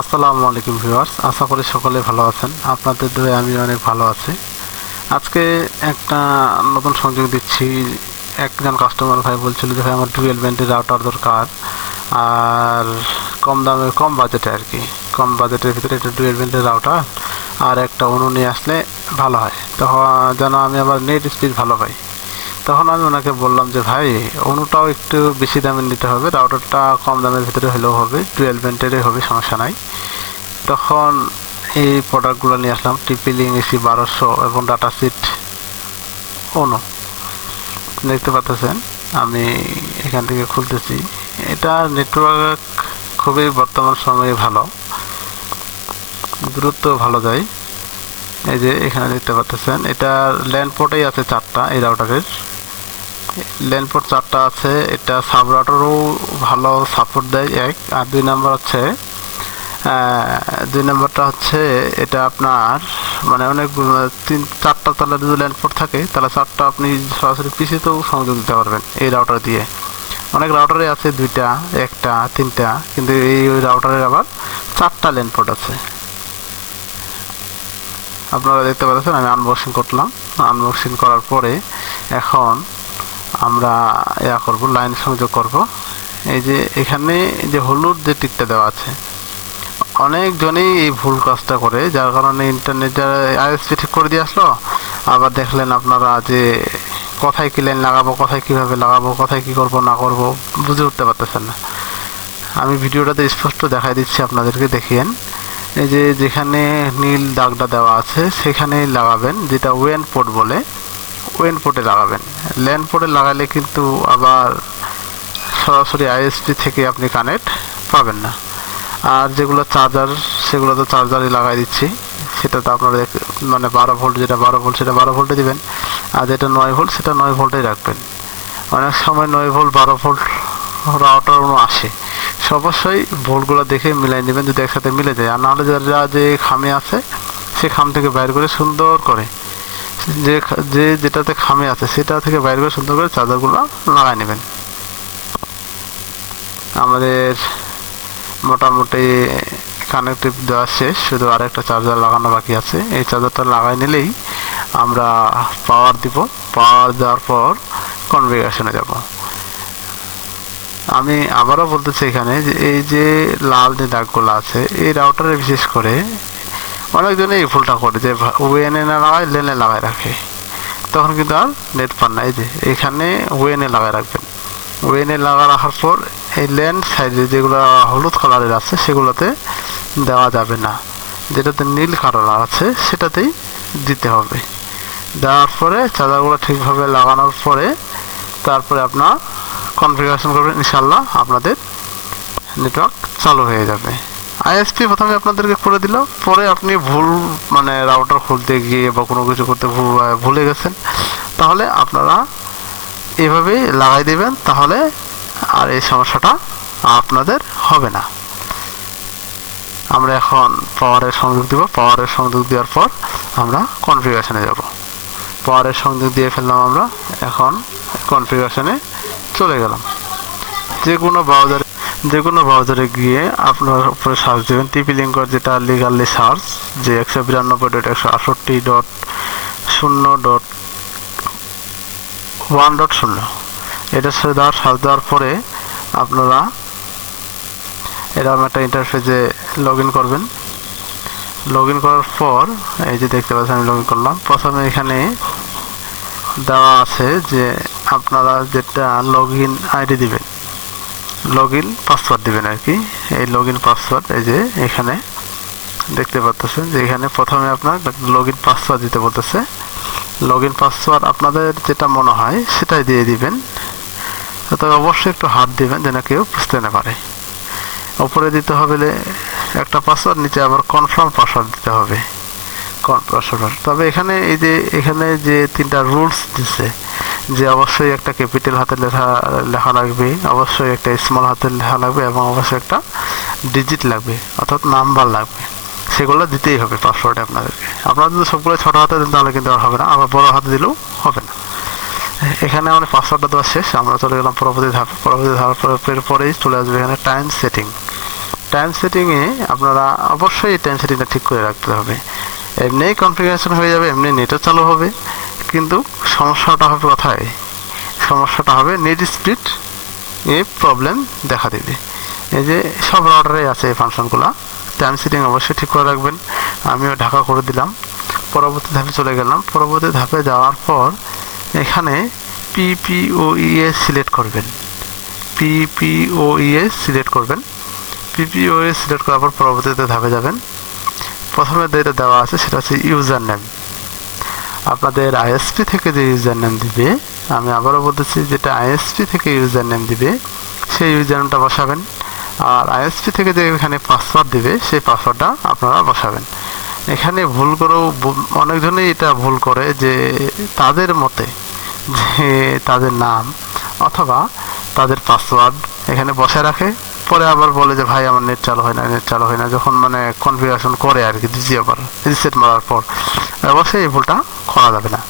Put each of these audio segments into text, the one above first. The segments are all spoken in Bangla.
আসসালামু আলাইকুম ভিউয়ার্স, আশা করি সকলে ভালো আছেন। আপনাদের দোয়ায় আমি অনেক ভালো আছি। আজকে একটা নতুন সংযোগ দিচ্ছি। একজন কাস্টমার ভাই বলছিল যে ভাই আমার ডুয়েল ব্যান্ডের রাউটার দরকার, আর কম দামে কম বাজেটে আর কি, কম বাজেটের ভিতরে একটা ডুয়েল ব্যান্ডের রাউটার আর একটা অনু নিয়ে আসলে ভালো হয়, তখন যেন আমি আবার নেট স্পিড ভালো পাই। তখন আমি ওনাকে বললাম যে ভাই অনুটাও একটু বেশি দামের নিতে হবে, রাউটারটা কম দামের ভিতরে হলেও হবে, ডুয়েল ব্যান্ডেরই হবে, সমস্যা নাই। তখন এই প্রোডাক্টগুলো নিয়ে আসলাম, টিপি-লিঙ্ক এসি 1200 এবং ডাটা সিট অনু। দেখতে পাচ্ছেন আমি এখান থেকে খুলতেছি। এটা নেটওয়ার্ক খুবই বর্তমান সময়ে ভালো, দ্রুত ভালো যায়। এই যে এখানে দেখতে পাচ্ছেন এটা ল্যান্ড পোর্টেই আছে 4টা, এই রাউটারের ল্যান্ড পোর্ট 4টা আছে। এটা সাব রাউটারও ভালো সাপোর্ট দেয়, এক। আর 2 নাম্বার হচ্ছে 2 নম্বরটা হচ্ছে এটা আপনার মানে অনেক 3-4টা তাহলে যদি ল্যান্ড পোর্ট থাকে তাহলে 4টা আপনি সরাসরি পিসিতেও সংযোগ দিতে পারবেন এই রাউটার দিয়ে। অনেক রাউটারে আছে 2টা, 1টা, 3টা, কিন্তু এই রাউটারের আবার 4টা ল্যান্ড পোর্ট আছে। আপনারা দেখতে পাচ্ছেন আমি আনবক্সিং করলাম। আনবক্সিং করার পরে এখন আমরা করব, লাইন সংযোগ করব। এই যে এখানে যে হলুদ যে টিকটা দেওয়া আছে, অনেকজনই এই ভুল কাজটা করে, যার কারণে ইন্টারনেট আইএসপি ঠিক করে দিয়ে আসলো, আবার দেখলেন আপনারা যে কোথায় কি লাইন লাগাবো, কোথায় কীভাবে লাগাবো, কোথায় কী করব না করব বুঝে উঠতে পারতেছেন না। আমি ভিডিওটাতে স্পষ্ট দেখাই দিচ্ছি আপনাদেরকে, দেখিয়েন। এই যে যেখানে নীল দাগটা দেওয়া আছে সেখানেই লাগাবেন, যেটা ওয়েন পোর্ট বলে, ওয়েন পোর্টে লাগাবেন। ল্যান্ড পোর্টে লাগালে কিন্তু আবার সরাসরি আইএসপি থেকে আপনি কানেক্ট পাবেন না। আর যেগুলো চার্জার সেগুলো তো চার্জারই লাগাই দিচ্ছি, সেটা তো আপনারা মানে 12 ভোল্ট, যেটা 12 ভোল্ট সেটা 12 ভোল্টে দিবেন, আর যেটা 9 ভোল্ট সেটা 9 ভোল্টেই রাখবেন। অনেক সময় 9 ভোল্ট 12 ভোল্ট রাউটার আসে, অবশ্যই ভোল্টগুলো দেখে মিলাই নেবেন যদি একসাথে মিলে যায়। আর নাহলে যারা যে খামে আছে সে খাম থেকে বাইর করে সুন্দর করে, যে যেটাতে খামে আছে সেটা থেকে বাইর করে সুন্দর করে চার্জারগুলো লাগাই নেবেন। আমাদের মোটামুটি কানেক্টিভ দেওয়া শেষ, শুধু আরেকটা চার্জার লাগানো বাকি আছে। এই চার্জারটা লাগাই নিলেই আমরা পাওয়ার দিব। পাওয়ার দেওয়ার পর কনফিগারেশনে যাব। আমি আবারও বলতেছি এখানে যে এই যে লাল যে দাগগুলো আছে এই রাউটারে বিশেষ করে অনেকজনে এই ভুলটা করে যে ওয়েনে না লাগায় লেনে লাগায় রাখে, তখন কিন্তু আর নেট পান না। এই যে এখানে ওয়েনে লাগায় রাখবেন। ওয়েনে লাগা রাখার পর এই ল্যান্ড সাইডে যেগুলো হলুদ কালারের আছে সেগুলোতে দেওয়া যাবে না, যেটাতে নীল কালার আছে সেটাতেই দিতে হবে। দেওয়ার পরে চার্জারগুলো ঠিকভাবে লাগানোর পরে তারপরে আপনার কনফিগারেশন করবেন, ইনশাল্লাহ আপনাদের নেটওয়ার্ক চালু হয়ে যাবে। আইএসপি প্রথমে আপনাদেরকে করে দিল, পরে আপনি ভুল মানে রাউটার খুলতে গিয়ে বা কোনো কিছু করতে ভুলে গেছেন, তাহলে আপনারা এভাবেই লাগাই দিবেন, তাহলে আর এই সমস্যাটা আপনাদের হবে না। আমরা এখন পাওয়ারের সংযোগ দিব। পাওয়ারের সংযোগ দেওয়ার পর আমরা কনফিগারেশনে যাব। পাওয়ারের সংযোগ দিয়ে ফেললাম আমরা, এখন কনফিগারেশনে চলে গেলাম। যে কোনো ব্রাউজারে গিয়ে আপনার উপরে সার্চ দেবেন টিপি-লিঙ্কের, যেটা লিগালি সার্চ যে 192.168.0.1.0 এটা সার্চ দেওয়ার পরে আপনারা এরকম একটা ইন্টারফেসে লগ ইন করবেন। লগ ইন করার পর এই যে দেখতে পাচ্ছেন আমি লগ ইন করলাম। প্রথমে এখানে দেওয়া আছে যে আপনারা যেটা লগ ইন আইডি দিবেন, লগ ইন পাসওয়ার্ড দিবেন আর কি। এই লগ ইন পাসওয়ার্ড এই যে এখানে দেখতে পাচ্ছেন যে এখানে প্রথমে আপনার লগ ইন পাসওয়ার্ড দিতে বলতেছে। লগ ইন পাসওয়ার্ড আপনাদের যেটা মনে হয় সেটাই দিয়ে দিবেন, তবে অবশ্যই একটু হাত দিবেন যেন কেউ বুঝতে না পারে। উপরে দিতে হবে একটা পাসওয়ার্ড, নিচে আবার কনফার্ম পাসওয়ার্ড দিতে হবে, পাসওয়ার্ড। তবে এখানে এই যে এখানে যে 3টা রুলস দিচ্ছে যে অবশ্যই একটা ক্যাপিটাল হাতে লেখা লাগবে, অবশ্যই একটা স্মল হাতের লেখা লাগবে এবং অবশ্যই একটা ডিজিট লাগবে অর্থাৎ নাম্বার লাগবে, সেগুলো দিতেই হবে পাসওয়ার্ডে আপনাদেরকে। আপনারা যদি সবগুলো ছোটো হাতে দেন তাহলে কিন্তু আর হবে না, আবার বড় হাতে দিলেও হবে না। এখানে আমাদের পাসওয়ার্ডটা দেওয়া শেষ, আমরা চলে গেলাম পরবর্তী ধাপ। পরবর্তী ধাপের পরেই চলে আসবে এখানে টাইম সেটিং। টাইম সেটিংয়ে আপনারা অবশ্যই এই টাইম সেটিংটা ঠিক করে রাখতে হবে। এমনি কনফিগারেশন হয়ে যাবে, এমনি নেটও চালু হবে, কিন্তু সমস্যাটা হবে কোথায়? সমস্যাটা হবে নেট স্পিড এ প্রবলেম দেখা দেবে। এই যে সব রাউটারে আছে এই ফাংশনগুলো, টাইম সেটিং অবশ্যই ঠিক করে রাখবেন। আমিও ঢাকা করে দিলাম। পরবর্তী ধাপে চলে গেলাম। পরবর্তী ধাপে যাওয়ার পর এখানে PPOES সিলেক্ট করবেন। PPOES সিলেক্ট করবেন। PPOES সিলেক্ট করার পর পরবর্তীতে ধাপে যাবেন। প্রথমে যেটা দেওয়া আছে সেটা হচ্ছে ইউজার নেম। আপনাদের আইএসপি থেকে যে ইউজার নেম দিবে, আমি আবারও বলতেছি, যেটা আইএসপি থেকে ইউজার নেম দিবে সেই ইউজার নেমটা বসাবেন। আর আইএসপি থেকে যে এখানে পাসওয়ার্ড দিবে সেই পাসওয়ার্ডটা আপনারা বসাবেন। এখানে ভুল করেও অনেকজনেই এটা ভুল করে যে তাদের মতে যে তাদের নাম অথবা তাদের পাসওয়ার্ড এখানে বসায় রাখে, পরে আবার বলে যে ভাই আমার নেট চালু হয় না, যখন মানে কনফিগারেশন করে আর কি দ্বিতীয়বার রিসেট মারার পর। অবশ্যই এই ভুলটা করা যাবে না।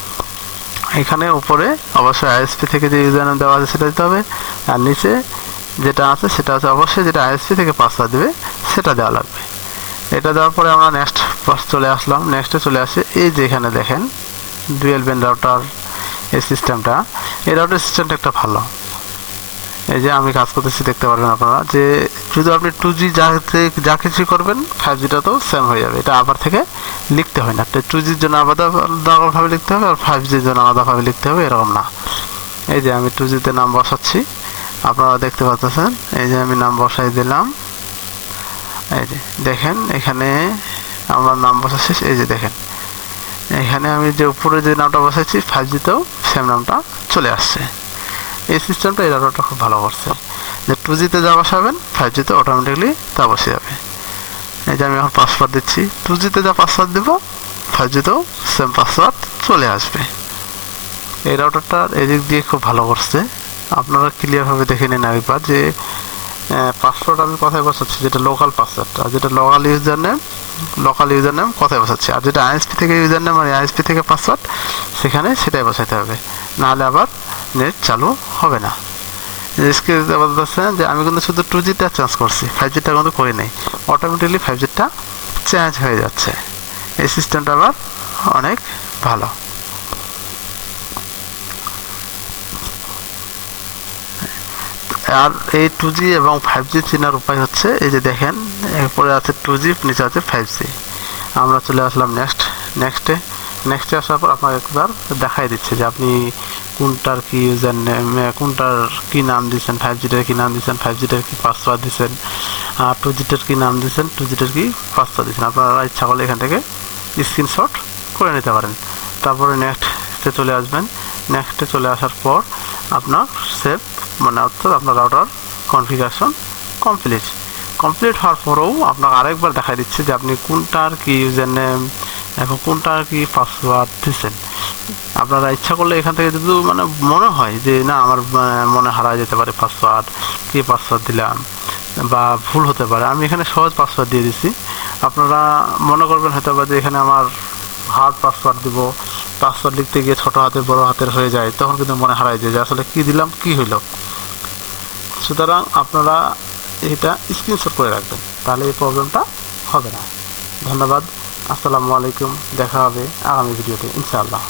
এখানে উপরে অবশ্যই আইএসপি থেকে যে ইউজার নেম দেওয়া আছে সেটা দিতে হবে, আর নিচে যেটা আছে সেটা হচ্ছে অবশ্যই যেটা আইএসপি থেকে পাসওয়ার্ড দেবে সেটা দেওয়া লাগবে। এটা দেওয়ার পরে আমরা নেক্সট চলে আসলাম। নেক্সটে চলে আসে এই যে এখানে দেখেন ডুয়েল ব্যান্ড রাউটার এই সিস্টেমটা, এই রাউটার সিস্টেমটা একটা ভালো। এই যে আমি কাজ করতেছি দেখতে পারবেন আপনারা যে শুধু আপনি 2G যা কিছু করবেন 5Gটা তো সেম হয়ে যাবে। এটা আবার থেকে লিখতে হয় না, 2Gর জন্য আলাদাভাবে লিখতে হবে আর 5Gর জন্য আলাদাভাবে লিখতে হবে, এরকম না। এই যে আমি 2Gতে নাম বসাচ্ছি, আপনারা দেখতে পাচ্ছেন। এই যে আমি নাম বসাই দিলাম। এই যে দেখেন এখানে আমার নাম বসাচ্ছি। এই যে দেখেন এখানে আমি যে উপরে যে নামটা বসাচ্ছি 5Gতেও সেম নামটা চলে আসছে। এই সিস্টেমটা এই রাউটারটা খুব ভালো করছে যে 2Gতে যা বসাবেন 5Gতে অটোমেটিকলি তা বসে যাবে। এই যে আমি এখন পাসওয়ার্ড দিচ্ছি, 2Gতে যা পাসওয়ার্ড দেব 5Gতেও সেম পাসওয়ার্ড চলে আসবে। এই রাউটারটার এদিক দিয়ে খুব ভালো করছে। আপনারা ক্লিয়ারভাবে দেখে নিন একবার যে পাসওয়ার্ড আমি কোথায় বসাচ্ছি, যেটা লোকাল পাসওয়ার্ড, আর যেটা লোকাল ইউজার নেম কোথায় বসাচ্ছি, আর যেটা আইএসপি থেকে ইউজার নেম আর আইএসপি থেকে পাসওয়ার্ড সেখানে সেটাই বসাতে হবে, নাহলে আবার নেট চালু হবে না। স্ক্রিনে বলতেছেন যে আমি কিন্তু শুধু 2Gটা চেঞ্জ করছি, 5Gটা কিন্তু করি নাই। অটোমেটিকলি 5Gটা চেঞ্জ হয়ে যাচ্ছে। এই সিস্টেমটা আবার অনেক ভালো। আর এই 2G এবং 5G চেনার উপায় হচ্ছে এই যে দেখেন এরপরে আছে 2G, নিচে আছে 5G। আমরা চলে আসলাম নেক্সটে আসার পর আপনাকে একবার দেখাই দিচ্ছে যে আপনি কোনটার কি ইউজার নেম, কোনটার কি নাম দিচ্ছেন, 5Gটার কি নাম দিচ্ছেন, 5Gটার কি পাসওয়ার্ড দিচ্ছেন, আর 2Gটার কি নাম দিচ্ছেন, 2Gটার কি পাসওয়ার্ড দিচ্ছেন। আপনারা ইচ্ছা করলে এখান থেকে স্ক্রিনশট করে নিতে পারেন। তারপরে নেক্সটে চলে আসবেন। নেক্সটে চলে আসার পর আপনার সেভ মানে অর্থাৎ আপনার রাউটার কনফিগারেশন কমপ্লিট হওয়ার পরেও আপনাকে আরেকবার দেখা দিচ্ছে যে আপনি কোনটার কি ইউজার নেম এবং কোনটার কি পাসওয়ার্ড দিচ্ছেন। আপনারা ইচ্ছা করলে এখান থেকে যদি মানে মনে হয় যে না আমার মনে হারায় যেতে পারে পাসওয়ার্ড, কি পাসওয়ার্ড দিলাম বা ভুল হতে পারে, আমি এখানে সহজ পাসওয়ার্ড দিয়ে দিচ্ছি। আপনারা মনে করবেন হয়তো বা যে এখানে আমার হার্ড পাসওয়ার্ড দিব, পাসওয়ার্ড লিখতে গিয়ে ছোটো হাতের বড় হাতের হয়ে যায়, তখন কিন্তু মনে হারায় যায় যে আসলে কি দিলাম কি হইল। সুতরাং আপনারা এটা স্ক্রিনশট করে রাখবেন, তাহলে এই প্রবলেমটা হবে না। ধন্যবাদ। আসসালামু আলাইকুম। দেখা হবে আগামী ভিডিওতে ইনশাআল্লাহ।